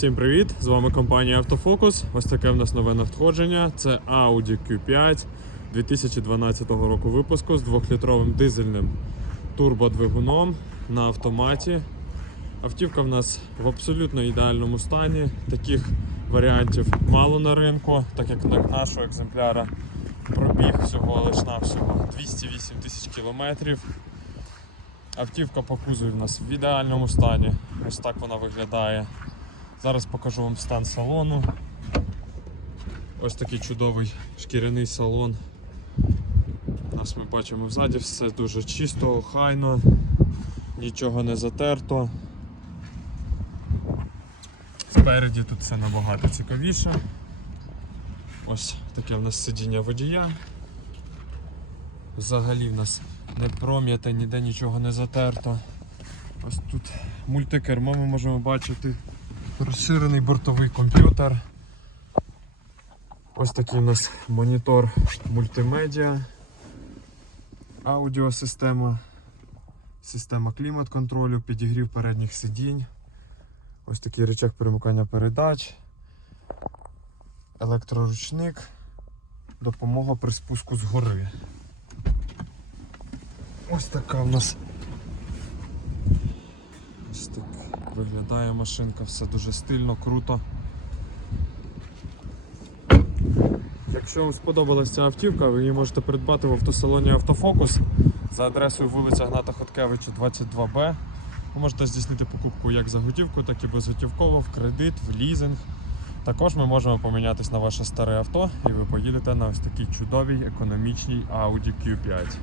всім привіт! З вами компанія Автофокус. Ось таке в нас нове надходження. Це Audi Q5 2012 року випуску з 2-літровим дизельним турбодвигуном на автоматі. Автівка в нас в абсолютно ідеальному стані. Таких варіантів мало на ринку, так як на нашого екземпляра пробіг всього лиш навсього 208 тисяч кілометрів. Автівка по кузові в нас в ідеальному стані. Ось так вона виглядає. Зараз покажу вам стан салону. Ось такий чудовий шкіряний салон. Нас ми бачимо ззаді все дуже чисто, охайно, нічого не затерто. Спереді тут все набагато цікавіше. Ось таке в нас сидіння водія. Взагалі в нас не пром'яте, ніде нічого не затерто. Ось тут мультикермо ми можемо бачити. Розширений бортовий комп'ютер. Ось такий у нас монітор мультимедіа, аудіосистема, система клімат-контролю, підігрів передніх сидінь. Ось такий рычаг перемикання передач, електроручник, допомога при спуску з гори. Ось така в нас. Виглядає машинка, все дуже стильно, круто. Якщо вам сподобалася ця автівка, ви її можете придбати в автосалоні Автофокус за адресою вулиця Гната Хоткевича 22Б. Ви можете здійснити покупку як за готівку, так і безготівково, в кредит, в лізинг. Також ми можемо помінятись на ваше старе авто і ви поїдете на ось такій чудовій економічній Audi Q5.